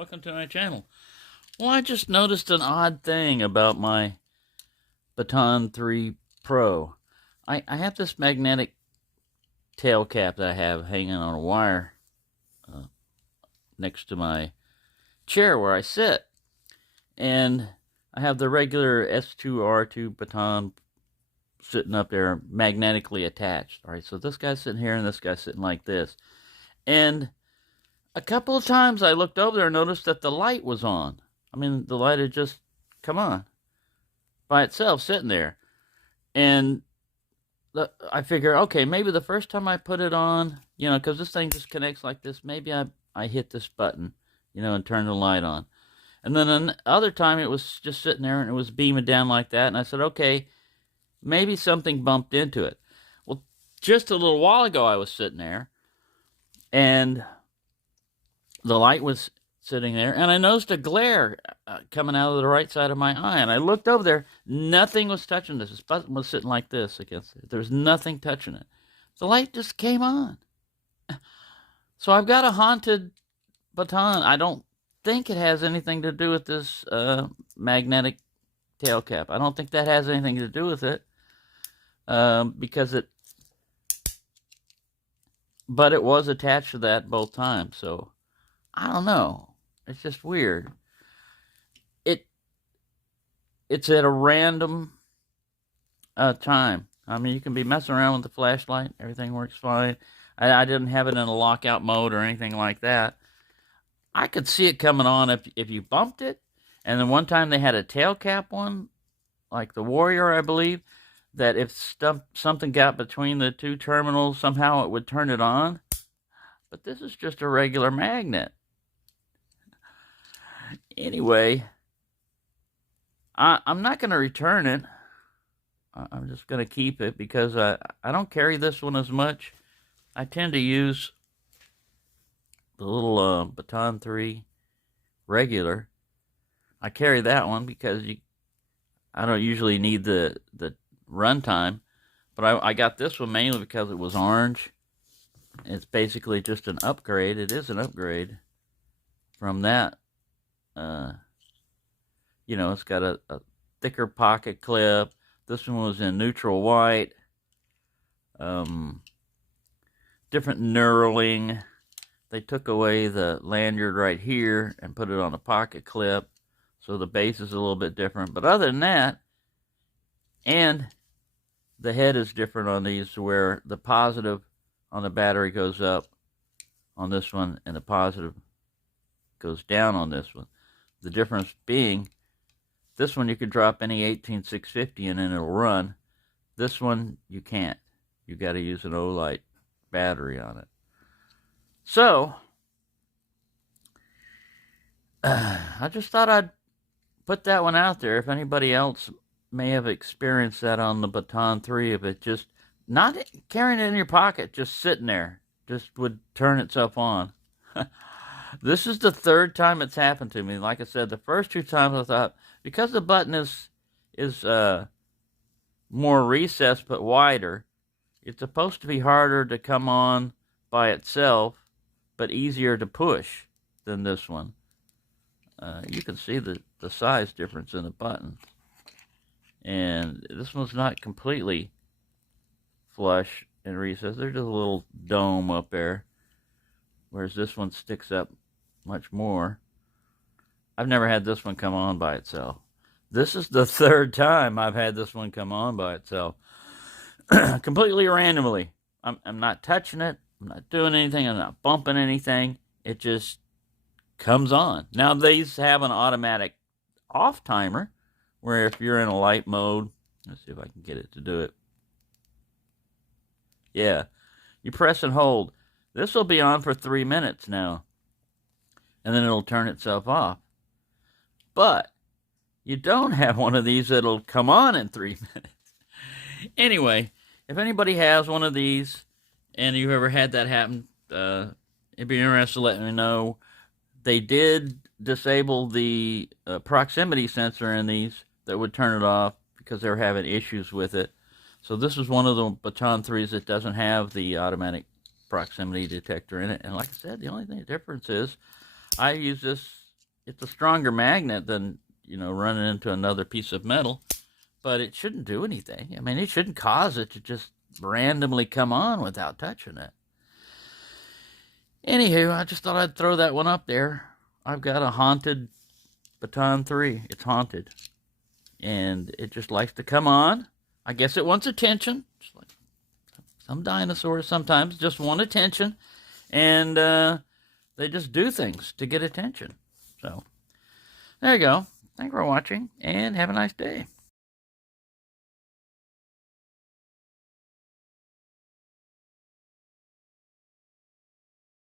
welcome to my channel. Well, I just noticed an odd thing about my Baton 3 Pro. I have this magnetic tail cap that I have hanging on a wire next to my chair where I sit. And I have the regular S2R2 Baton sitting up there magnetically attached. All right, so this guy's sitting here and this guy's sitting like this. And a couple of times I looked over there and noticed that the light was on. I mean, the light had just come on by itself, sitting there. And I figure, okay, maybe the first time I put it on, because this thing just connects like this, maybe I hit this button, and turn the light on. And then another time it was just sitting there and it was beaming down like that. And I said, okay, maybe something bumped into it. Well, just a little while ago I was sitting there and the light was sitting there, and I noticed a glare coming out of the right side of my eye, and I looked over there. Nothing was touching this. This button was sitting like this against it. There's nothing touching it. The light just came on. So I've got a haunted baton. I don't think it has anything to do with this magnetic tail cap. I don't think that has anything to do with it because but it was attached to that both times, so I don't know. It's just weird. It's at a random time. I mean, you can be messing around with the flashlight. Everything works fine. I didn't have it in a lockout mode or anything like that. I could see it coming on if you bumped it. And then one time they had a tail cap one, like the Warrior, I believe, that if something got between the two terminals, somehow it would turn it on. But this is just a regular magnet. Anyway, I'm not going to return it. I'm just going to keep it because I don't carry this one as much. I tend to use the little Baton 3 regular. I carry that one because I don't usually need the runtime. But I got this one mainly because it was orange. It's basically just an upgrade. It is an upgrade from that. It's got a thicker pocket clip. This one was in neutral white. Different knurling. They took away the lanyard right here and put it on a pocket clip. So the base is a little bit different. But other than that, and the head is different on these, where the positive on the battery goes up on this one and the positive goes down on this one. The difference being, this one you could drop any 18650 in and it'll run. This one you can't. You got to use an Olight battery on it. So I just thought I'd put that one out there. If anybody else may have experienced that on the Baton 3, if it just not carrying it in your pocket, just sitting there, just would turn itself on. This is the third time it's happened to me. Like I said, the first two times I thought, because the button is more recessed but wider, it's supposed to be harder to come on by itself, but easier to push than this one. You can see the size difference in the button. And this one's not completely flush and recessed. There's just a little dome up there, whereas this one sticks up much more. I've never had this one come on by itself. This is the third time I've had this one come on by itself. Completely randomly. I'm not touching it. I'm not doing anything. I'm not bumping anything. It just comes on. Now, these have an automatic off timer, where if you're in a light mode, let's see if I can get it to do it. Yeah, you press and hold. This will be on for 3 minutes now, and then it'll turn itself off. But you don't have one of these that'll come on in 3 minutes. Anyway, if anybody has one of these and you've ever had that happen, it'd be interesting to let me know. They did disable the proximity sensor in these that would turn it off because they were having issues with it. So this is one of the Baton 3s that doesn't have the automatic proximity detector in it. And like I said, the only thing difference is I use this it's a stronger magnet than, you know, running into another piece of metal, but it shouldn't do anything. I mean, it shouldn't cause it to just randomly come on without touching it. Anywho, I just thought I'd throw that one up there. I've got a haunted Baton 3. It's haunted. And it just likes to come on. I guess it wants attention. Just like some dinosaurs sometimes just want attention. And they just do things to get attention. So, there you go. Thanks for watching, and have a nice day.